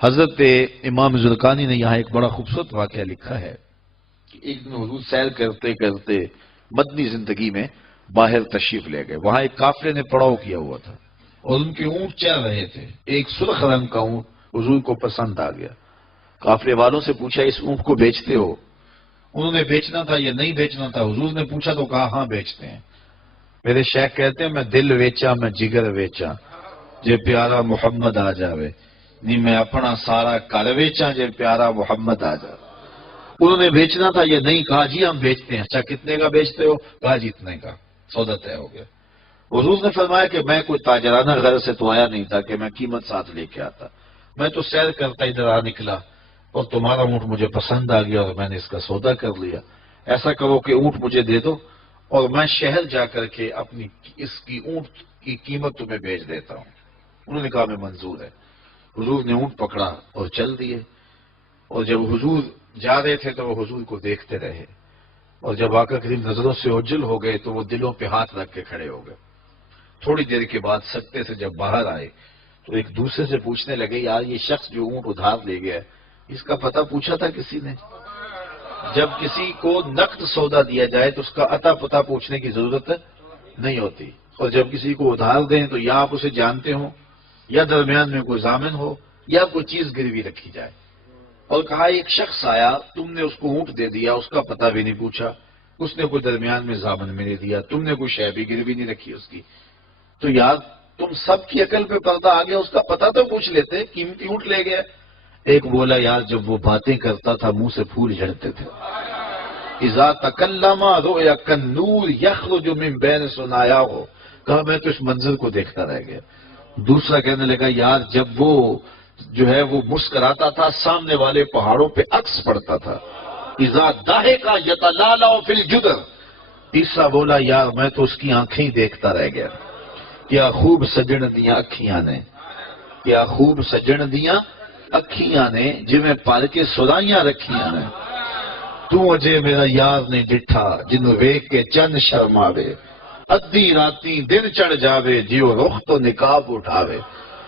حضرت امام زرقانی نے یہاں ایک بڑا خوبصورت واقعہ لکھا ہے کہ ایک دن حضور سیر کرتے کرتے مدنی زندگی میں باہر تشریف لے گئے. وہاں ایک قافلے نے پڑاؤ کیا ہوا تھا اور ان کے اونٹ چل رہے تھے. ایک سرخ رنگ کا اونٹ حضور کو پسند آ گیا. قافلے والوں سے پوچھا اس اونٹ کو بیچتے ہو؟ انہوں نے بیچنا تھا یا نہیں بیچنا تھا. حضور نے پوچھا تو کہا ہاں بیچتے ہیں. میرے شیخ کہتے ہیں میں دل ویچا میں جگر ویچا جے پیارا محمد آ جاوے نہیں میں اپنا سارا کر ویچا جے پیارا محمد آ جاوے. انہوں نے بیچنا تھا یا نہیں؟ کہا جی ہم بیچتے ہیں. اچھا کتنے کا بیچتے ہو؟ کہا جی اتنے کا. سودا طے ہو گیا. حضور نے فرمایا کہ میں کوئی تاجرانہ غرض سے تو آیا نہیں تھا کہ میں قیمت ساتھ لے کے آتا. میں تو سیر کرتا ادھر آ نکلا اور تمہارا اونٹ مجھے پسند آ گیا اور میں نے اس کا سودا کر لیا. ایسا کرو کہ اونٹ مجھے دے دو اور میں شہر جا کر کے اپنی اس کی اونٹ کی قیمت تمہیں بیچ دیتا ہوں. انہوں نے کہا میں منظور ہے. حضور نے اونٹ پکڑا اور چل دیے. اور جب حضور جا رہے تھے تو وہ حضور کو دیکھتے رہے اور جب آقا کریم نظروں سے اوجھل ہو گئے تو وہ دلوں پہ ہاتھ رکھ کے کھڑے ہو گئے. تھوڑی دیر کے بعد سکتے سے جب باہر آئے تو ایک دوسرے سے پوچھنے لگے یار یہ شخص جو اونٹ ادھار لے گیا اس کا پتہ پوچھا تھا کسی نے؟ جب کسی کو نقد سودا دیا جائے تو اس کا عطا پتہ پوچھنے کی ضرورت نہیں ہوتی. اور جب کسی کو ادھار دیں تو یا آپ اسے جانتے ہو یا درمیان میں کوئی ضامن ہو یا کوئی چیز گروی رکھی جائے. اور کہا ایک شخص آیا تم نے اس کو اونٹ دے دیا اس کا پتہ بھی نہیں پوچھا. اس نے کوئی درمیان میں ضامن میں نہیں دیا. تم نے کوئی شے بھی گروی نہیں رکھی اس کی. تو یار تم سب کی عقل پہ پردہ آ گیا. اس کا پتہ تو پوچھ لیتے. قیمتی اونٹ لے گیا. ایک بولا یار جب وہ باتیں کرتا تھا منہ سے پھول جھڑتے تھے. اذا تکلم رؤیا کالنور یخرج من بین ثنایا ہو. کہا میں تو اس منظر کو دیکھتا رہ گیا. دوسرا کہنے لگا یار جب وہ جو ہے وہ مسکراتا تھا سامنے والے پہاڑوں پہ عکس پڑتا تھا. اذا ضاحک یتلالأ فی الجدر. تیسرا بولا یار میں تو اس کی آنکھیں ہی دیکھتا رہ گیا. کیا خوب سجن دیاں اکھیاں نے, کیا خوب سجن دیاں اکھیاں نے جویں پل کے سرائیاں رکھیاں نے. تو اجے میرا یار نے ڈٹھا جنوں ویکھ کے چن شرماوے. ادھی راتی دن چڑھ جاوے جیو رخ تو نقاب اٹھاوے.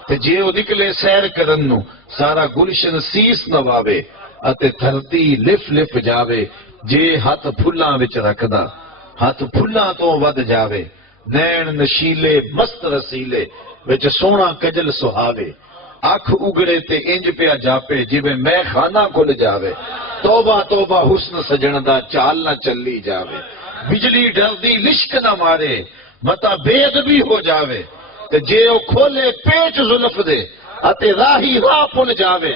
تے جیو نکلے سیر کرن نو سارا گلشن سیس نواوے. اتے دھرتی لف لف جاوے جے ہاتھ پھلاں وچ رکھدا ہاتھ پھلاں تو ود جاوے. نین نشیلے مست رسیلے وچ سونا کجل سہاوے. اکھ اگڑے تے انج پیا جاپے جویں میں خانہ کھل جاوے. توبہ توبہ حسن سجن دا چال نہ چلی جاوے. بجلی ڈردی لشک نہ مارے متا بے ادبی ہو جاوے. تے جے او کھولے پیچ زلف دے اتے راہی راہ پن جاوے.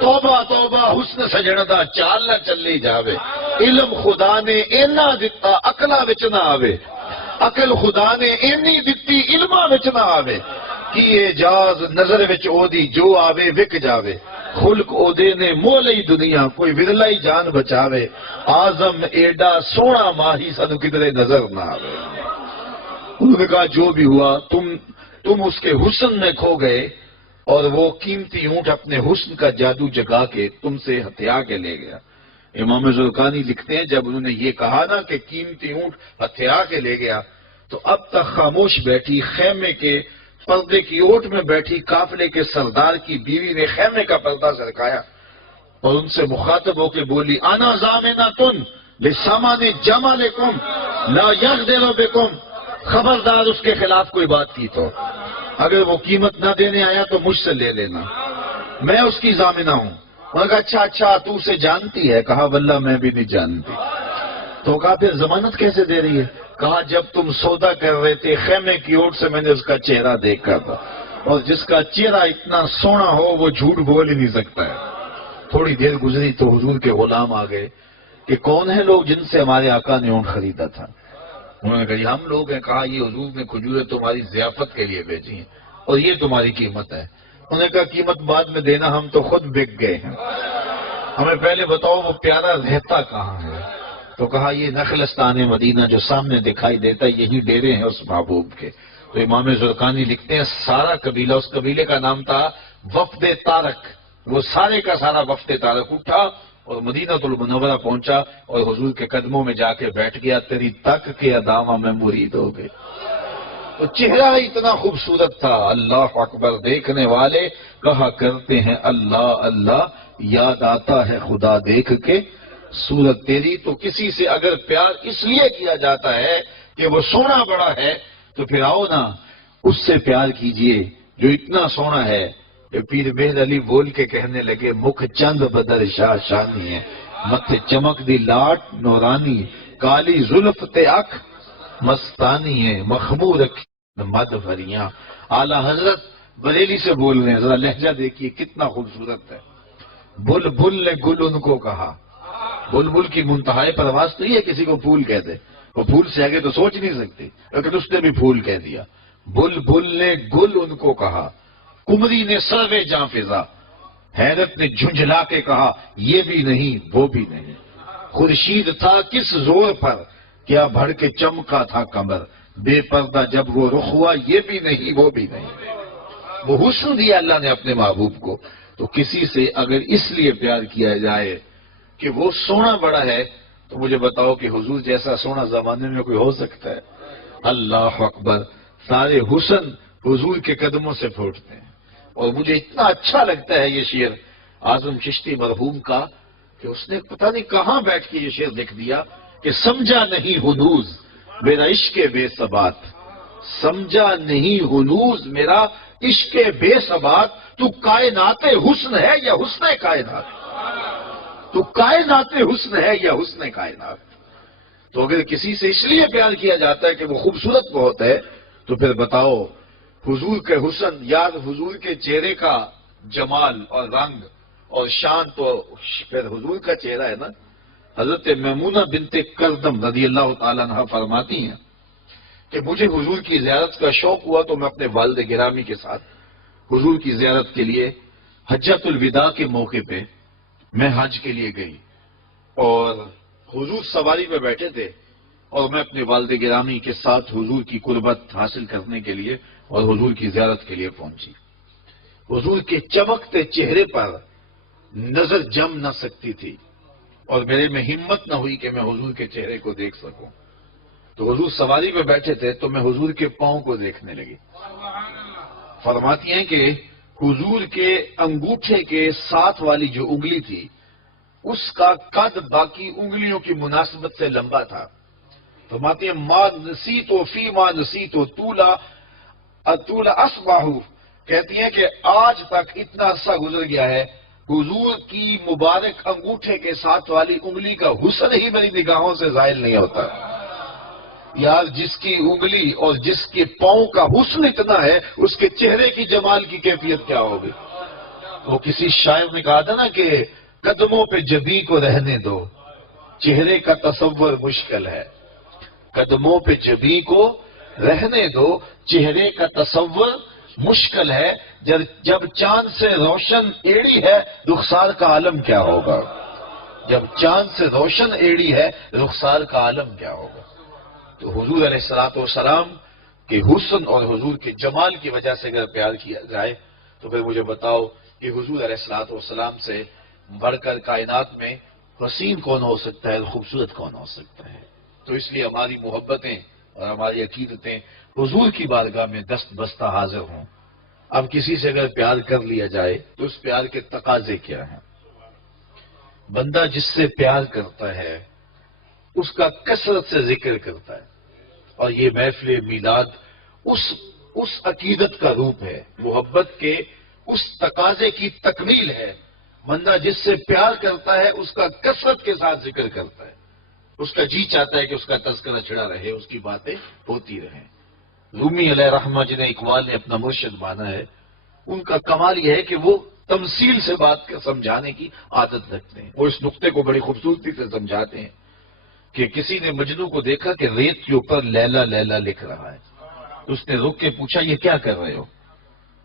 توبہ توبہ حسن سجن دا چال نہ چلی جاوے. علم خدا نے اینا دتا عقلاں وچ نہ آوے. عقل خدا نے اینی دتی علماں وچ نہ آوے. کی اعجاز نظر وچ او دی جو آوے وک جاوے. خلق او دے نے مولئی دنیا کوئی ورلائی جان بچاوے. آزم ایڈا سونا ماہی سانو کدرے نظر نہ آوے. انہوں نے کہا جو بھی ہوا تم اس کے حسن میں کھو گئے اور وہ قیمتی اونٹ اپنے حسن کا جادو جگا کے تم سے ہتھیا کے لے گیا. امام زرقانی لکھتے ہیں جب انہوں نے یہ کہا نا کہ قیمتی اونٹ ہتھیا کے لے گیا تو اب تک خاموش بیٹھی خیمے کے پردے کی اوٹ میں بیٹھی قافلے کے سردار کی بیوی نے خیمے کا پردہ سرکایا اور ان سے مخاطب ہو کے بولی انا ضامنۃ لسامان جمالکم لا یغدر بکم. خبردار اس کے خلاف کوئی بات کی تو اگر وہ قیمت نہ دینے آیا تو مجھ سے لے لینا, میں اس کی ضامنہ ہوں. انہوں نے کہا اچھا تو اسے جانتی ہے؟ کہا واللہ میں بھی نہیں جانتی. تو کہا پھر ضمانت کیسے دے رہی ہے؟ کہا جب تم سودا کر رہے تھے خیمے کی اوٹ سے میں نے اس کا چہرہ دیکھا تھا اور جس کا چہرہ اتنا سونا ہو وہ جھوٹ بول ہی نہیں سکتا ہے. تھوڑی دیر گزری تو حضور کے غلام آ گئے کہ کون ہیں لوگ جن سے ہمارے آقا نے اونٹ خریدا تھا؟ انہوں نے کہا ہم لوگ ہیں. کہا یہ حضور نے کھجوریں تمہاری ضیافت کے لیے بھیجی ہیں اور یہ تمہاری قیمت ہے. انہوں نے کہا قیمت بعد میں دینا, ہم تو خود بک گئے ہیں, ہمیں پہلے بتاؤ وہ پیارا رہتا کہاں ہے. تو کہا یہ نخلستان مدینہ جو سامنے دکھائی دیتا ہے یہی ڈیرے ہیں اس محبوب کے. تو امام زرقانی لکھتے ہیں سارا قبیلہ, اس قبیلے کا نام تھا وفد طارق, وہ سارے کا سارا وفد طارق اٹھا اور مدینہ المنورہ پہنچا اور حضور کے قدموں میں جا کے بیٹھ گیا. تیری تک کے ادامہ میں مرید ہو گئے. تو چہرہ اتنا خوبصورت تھا، اللہ اکبر، دیکھنے والے کہا کرتے ہیں اللہ اللہ، یاد آتا ہے خدا دیکھ کے صورت تیری۔ تو کسی سے اگر پیار اس لیے کیا جاتا ہے کہ وہ سونا بڑا ہے، تو پھر آؤ نا اس سے پیار کیجئے جو اتنا سونا ہے کہ پیر مہر علی بول کے کہنے لگے، مکھ چند بدر شاہ شانی ہے، متھے چمک دی لاٹ نورانی، کالی زلف تے اکھ مستانی ہے، مخمور مد بھریاں۔ اعلیٰ حضرت بریلی سے بول رہے ہیں، ذرا لہجہ دیکھیے کتنا خوبصورت ہے۔ بل بل نے گل ان کو کہا، بلبل کی منتہائی پرواز تو یہ کسی کو پھول کہہ دے، وہ پھول سے آگے تو سوچ نہیں سکتے، لیکن اس نے بھی پھول کہہ دیا۔ بل بل نے گل ان کو کہا، کمری نے سروے جاں فضا، حیرت نے جھنجھلا کے کہا یہ بھی نہیں وہ بھی نہیں، خورشید تھا کس زور پر، کیا بڑھ کے چمکا تھا کمر، بے پردہ جب وہ رخ ہوا یہ بھی نہیں وہ بھی نہیں۔ وہ حسن دیا اللہ نے اپنے محبوب کو، تو کسی سے اگر اس لیے پیار کیا جائے کہ وہ سونا بڑا ہے، تو مجھے بتاؤ کہ حضور جیسا سونا زمانے میں کوئی ہو سکتا ہے؟ اللہ اکبر، سارے حسن حضور کے قدموں سے پھوٹتے ہیں۔ اور مجھے اتنا اچھا لگتا ہے یہ شعر اعظم چشتی مرحوم کا کہ اس نے پتہ نہیں کہاں بیٹھ کے یہ شعر لکھ دیا کہ سمجھا نہیں ہنوز میرا عشق بے ثبات، سمجھا نہیں ہنوز میرا عشق بے ثبات، تو کائنات حسن ہے یا حسن کائنات، تو کائنات حسن ہے یا حسن کائنات۔ تو اگر کسی سے اس لیے پیار کیا جاتا ہے کہ وہ خوبصورت بہت ہے، تو پھر بتاؤ حضور کے حسن، یاد حضور کے چہرے کا جمال اور رنگ اور شان، تو پھر حضور کا چہرہ ہے نا۔ حضرت میمونہ بنت کردم رضی اللہ تعالیٰ عنہ فرماتی ہیں کہ مجھے حضور کی زیارت کا شوق ہوا تو میں اپنے والد گرامی کے ساتھ حضور کی زیارت کے لیے حجۃ الوداع کے موقع پہ میں حج کے لیے گئی، اور حضور سواری پہ بیٹھے تھے اور میں اپنے والد گرامی کے ساتھ حضور کی قربت حاصل کرنے کے لیے اور حضور کی زیارت کے لیے پہنچی۔ حضور کے چمکتے چہرے پر نظر جم نہ سکتی تھی، اور میرے میں ہمت نہ ہوئی کہ میں حضور کے چہرے کو دیکھ سکوں۔ تو حضور سواری پہ بیٹھے تھے تو میں حضور کے پاؤں کو دیکھنے لگی۔ فرماتی ہیں کہ حضور کے انگوٹھے کے ساتھ والی جو انگلی تھی اس کا قد باقی انگلیوں کی مناسبت سے لمبا تھا۔ فرماتی ہیں ما نسیت فی ما نسیت طولا اصبح، کہتی ہیں کہ آج تک اتنا عرصہ گزر گیا ہے، حضور کی مبارک انگوٹھے کے ساتھ والی انگلی کا حسن ہی میری نگاہوں سے ظاہر نہیں ہوتا۔ یار جس کی انگلی اور جس کے پاؤں کا حسن اتنا ہے، اس کے چہرے کی جمال کی کیفیت کیا ہوگی؟ وہ کسی شاعر نے کہا تھا نا کہ قدموں پہ جبی کو رہنے دو، چہرے کا تصور مشکل ہے۔ قدموں پہ جبی کو رہنے دو، چہرے کا تصور مشکل ہے، جب چاند سے روشن ایڑی ہے رخسار کا عالم کیا ہوگا؟ جب چاند سے روشن ایڑی ہے رخسار کا عالم کیا ہوگا؟ تو حضور علیہ السلام کے حسن اور حضور کے جمال کی وجہ سے اگر پیار کیا جائے تو پھر مجھے بتاؤ کہ حضور علیہ السلام سے بڑھ کر کائنات میں حسین کون ہو سکتا ہے، خوبصورت کون ہو سکتا ہے؟ تو اس لیے ہماری محبتیں اور ہماری عقیدتیں حضور کی بارگاہ میں دست بستہ حاضر ہوں۔ اب کسی سے اگر پیار کر لیا جائے تو اس پیار کے تقاضے کیا ہیں؟ بندہ جس سے پیار کرتا ہے اس کا کثرت سے ذکر کرتا ہے، اور یہ محفل میلاد اس عقیدت کا روپ ہے، محبت کے اس تقاضے کی تکمیل ہے۔ بندہ جس سے پیار کرتا ہے اس کا کثرت کے ساتھ ذکر کرتا ہے، اس کا جی چاہتا ہے کہ اس کا تذکرہ چھڑا رہے، اس کی باتیں ہوتی رہیں۔ رومی علیہ رحمہ جنہیں اقبال نے اپنا مرشد مانا ہے، ان کا کمال یہ ہے کہ وہ تمثیل سے بات سمجھانے کی عادت رکھتے ہیں۔ وہ اس نقطے کو بڑی خوبصورتی سے سمجھاتے ہیں کہ کسی نے مجنو کو دیکھا کہ ریت کے اوپر لیلا لیلا لکھ رہا ہے، اس نے رک کے پوچھا یہ کیا کر رہے ہو؟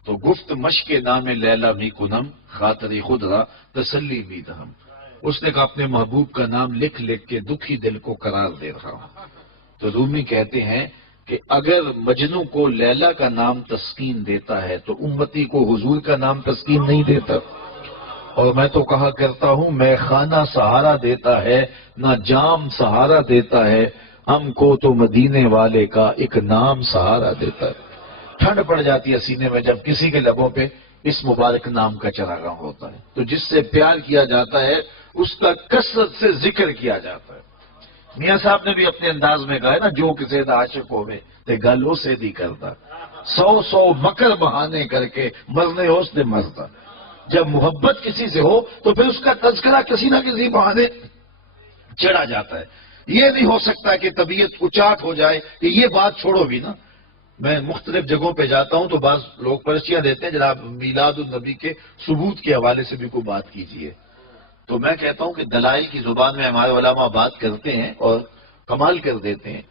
تو گفت مشق نام لیلا می کنم خاطری خود را تسلی بھی دہم، اس نے کہا اپنے محبوب کا نام لکھ لکھ کے دکھی دل کو قرار دے رہا ہوں۔ تو رومی کہتے ہیں کہ اگر مجنو کو لیلا کا نام تسکین دیتا ہے تو امتی کو حضور کا نام تسکین نہیں دیتا۔ اور میں تو کہا کرتا ہوں میں خانہ سہارا دیتا ہے نہ جام سہارا دیتا ہے، ہم کو تو مدینے والے کا ایک نام سہارا دیتا ہے۔ ٹھنڈ پڑ جاتی ہے سینے میں جب کسی کے لبوں پہ اس مبارک نام کا چراغاں ہوتا ہے، تو جس سے پیار کیا جاتا ہے اس کا کثرت سے ذکر کیا جاتا ہے۔ میاں صاحب نے بھی اپنے انداز میں کہا ہے نا، جو کسی عاشق ہوئے تے گلوں سے دی کرتا، 100 مکر بہانے کر کے مرنے ہو سے مرتا۔ جب محبت کسی سے ہو تو پھر اس کا تذکرہ کسی نہ کسی بہانے چڑھا جاتا ہے۔ یہ نہیں ہو سکتا کہ طبیعت اچاٹ ہو جائے کہ یہ بات چھوڑو بھی نا۔ میں مختلف جگہوں پہ جاتا ہوں تو بعض لوگ پرچیاں دیتے ہیں جناب میلاد النبی کے ثبوت کے حوالے سے بھی کوئی بات کیجیے، تو میں کہتا ہوں کہ دلائل کی زبان میں ہمارے علماء بات کرتے ہیں اور کمال کر دیتے ہیں،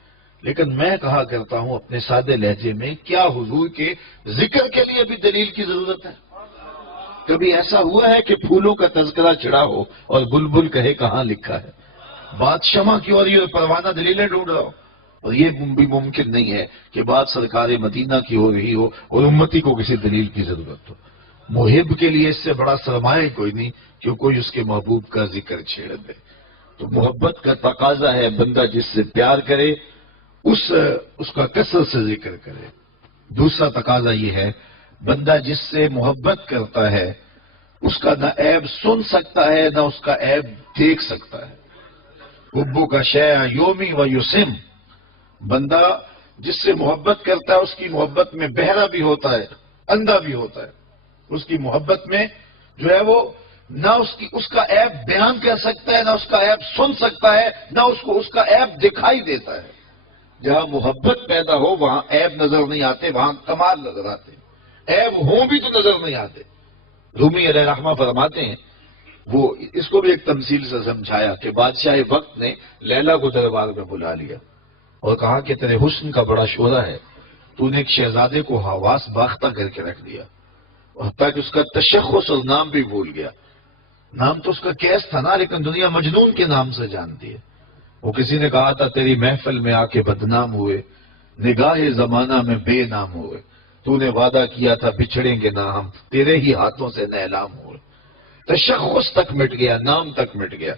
لیکن میں کہا کرتا ہوں اپنے سادے لہجے میں، کیا حضور کے ذکر کے لیے بھی دلیل کی ضرورت ہے؟ کبھی ایسا ہوا ہے کہ پھولوں کا تذکرہ چڑھا ہو اور بلبل کہے کہاں لکھا ہے؟ بات شمع کی ہو رہی ہے اور پروانہ دلیلیں ڈھونڈ رہا ہو، اور یہ بھی ممکن نہیں ہے کہ بات سرکار مدینہ کی ہو رہی ہو اور امتی کو کسی دلیل کی ضرورت ہو۔ محب کے لیے اس سے بڑا سرمایہ کوئی نہیں کہ کوئی اس کے محبوب کا ذکر چھیڑ دے۔ تو محبت کا تقاضا ہے بندہ جس سے پیار کرے اس کا کثرت سے ذکر کرے۔ دوسرا تقاضا یہ ہے بندہ جس سے محبت کرتا ہے اس کا نہ عیب سن سکتا ہے نہ اس کا عیب دیکھ سکتا ہے۔ حبو کا شیع یومی و یسم، بندہ جس سے محبت کرتا ہے اس کی محبت میں بہرا بھی ہوتا ہے، اندھا بھی ہوتا ہے۔ اس کی محبت میں جو ہے وہ نہ اس کا عیب بیان کر سکتا ہے، نہ اس کا عیب سن سکتا ہے، نہ اس کا عیب دکھائی دیتا ہے۔ جہاں محبت پیدا ہو وہاں عیب نظر نہیں آتے، وہاں کمال نظر آتے، عیب ہوں بھی تو نظر نہیں آتے۔ رومی علیہ رحمہ فرماتے ہیں، وہ اس کو بھی ایک تمثیل سے سمجھایا کہ بادشاہ وقت نے لیلا کو دربار میں بلا لیا اور کہا کہ تیرے حسن کا بڑا شعلہ ہے، تو نے ایک شہزادے کو حواس باختہ کر کے رکھ دیا، اور حتیٰ کہ اس کا تشخص اور نام بھی بھول گیا۔ نام تو اس کا کیس تھا نا، لیکن دنیا مجنون کے نام سے جانتی ہے۔ وہ کسی نے کہا تھا تیری محفل میں آ کے بدنام ہوئے، نگاہ زمانہ میں بے نام ہوئے، تو نے وعدہ کیا تھا بچھڑیں گے نہ ہم، تیرے ہی ہاتھوں سے نیلام ہوئے۔ تشخص تک مٹ گیا، نام تک مٹ گیا۔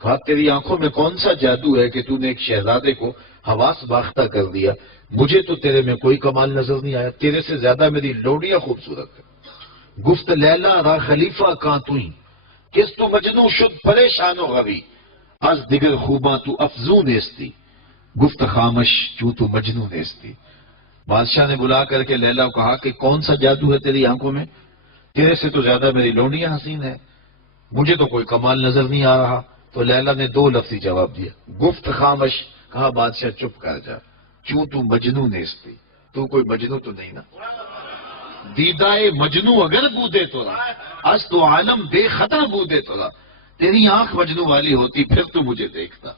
کہا تیری آنکھوں میں کون سا جادو ہے کہ تو نے ایک شہزادے کو حواس باختہ کر دیا؟ مجھے تو تیرے میں کوئی کمال نظر نہیں آیا، تیرے سے زیادہ میری لوڈیاں خوبصورت ہے۔ گفت لیلا را خلیفہ کاں توئی، کس تو مجنو شد پریشان و غوی، از دیگر خوباں تو افزون نیستی، گفت خامش چوں تو مجنو نیستی۔ بادشاہ نے بلا کر کے لیلا کو کہا کہ کون سا جادو ہے تیری آنکھوں میں؟ تیرے سے تو زیادہ میری لونڈیاں حسین ہے، مجھے تو کوئی کمال نظر نہیں آ رہا۔ تو لیلا نے 2 لفظی جواب دیا، گفت خامش، کہا بادشاہ چپ کر جا، چوں تو مجنو نیستی، تو کوئی مجنو تو نہیں نا۔ دیدائے مجنو اگر بودے تولا، از تو عالم بے خطر بودے تولا، تیری آنکھ مجنو والی ہوتی پھر تو مجھے دیکھتا۔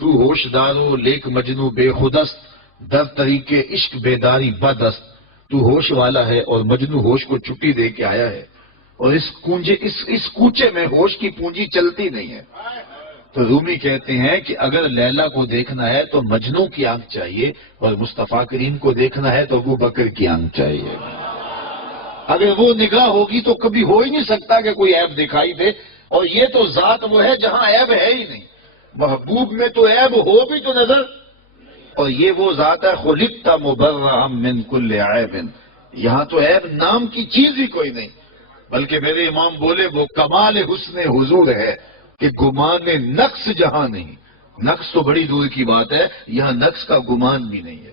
تو ہوشدارو لیک مجنو بے خودست، در طریقے عشق بیداری بدست، تو ہوش والا ہے اور مجنو ہوش کو چھٹی دے کے آیا ہے، اور اس کوچے میں ہوش کی پونجی چلتی نہیں ہے۔ تو رومی کہتے ہیں کہ اگر لیلا کو دیکھنا ہے تو مجنو کی آنکھ چاہیے، اور مصطفیٰ کریم کو دیکھنا ہے تو ابو بکر کی آنکھ چاہیے۔ اگر وہ نگاہ ہوگی تو کبھی ہو ہی نہیں سکتا کہ کوئی عیب دکھائی دے، اور یہ تو ذات وہ ہے جہاں عیب ہے ہی نہیں۔ محبوب میں تو عیب ہو بھی تو نظر، اور یہ وہ ذات ہے خلقت مبرئا من کل عیب، یہاں تو عیب نام کی چیز ہی کوئی نہیں، بلکہ میرے امام بولے وہ کمال حسن حضور ہے کہ گمان نقص جہاں نہیں۔ نقص تو بڑی دور کی بات ہے، یہاں نقص کا گمان بھی نہیں ہے۔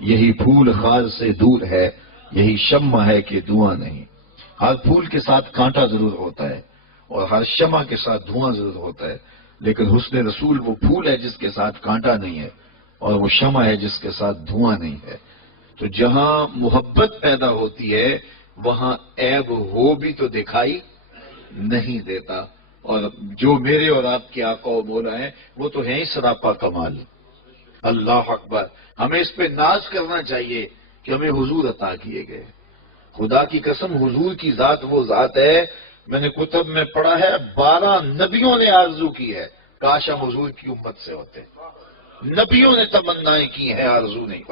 یہی پھول خار سے دور ہے، یہی شمع ہے کہ دھواں نہیں۔ ہر پھول کے ساتھ کانٹا ضرور ہوتا ہے اور ہر شمع کے ساتھ دھواں ضرور ہوتا ہے، لیکن حسن رسول وہ پھول ہے جس کے ساتھ کانٹا نہیں ہے، اور وہ شمع ہے جس کے ساتھ دھواں نہیں ہے۔ تو جہاں محبت پیدا ہوتی ہے وہاں عیب ہو بھی تو دکھائی نہیں دیتا، اور جو میرے اور آپ کے آقا و مولا ہیں وہ تو ہیں ہی سراپا کمال۔ اللہ اکبر، ہمیں اس پہ ناز کرنا چاہیے کہ ہمیں حضور عطا کیے گئے۔ خدا کی قسم حضور کی ذات وہ ذات ہے، میں نے کتب میں پڑھا ہے 12 نبیوں نے آرزو کی ہے کاش ہم حضور کی امت سے ہوتے، نبیوں نے تمنائیں کی ہیں، آرزو نہیں،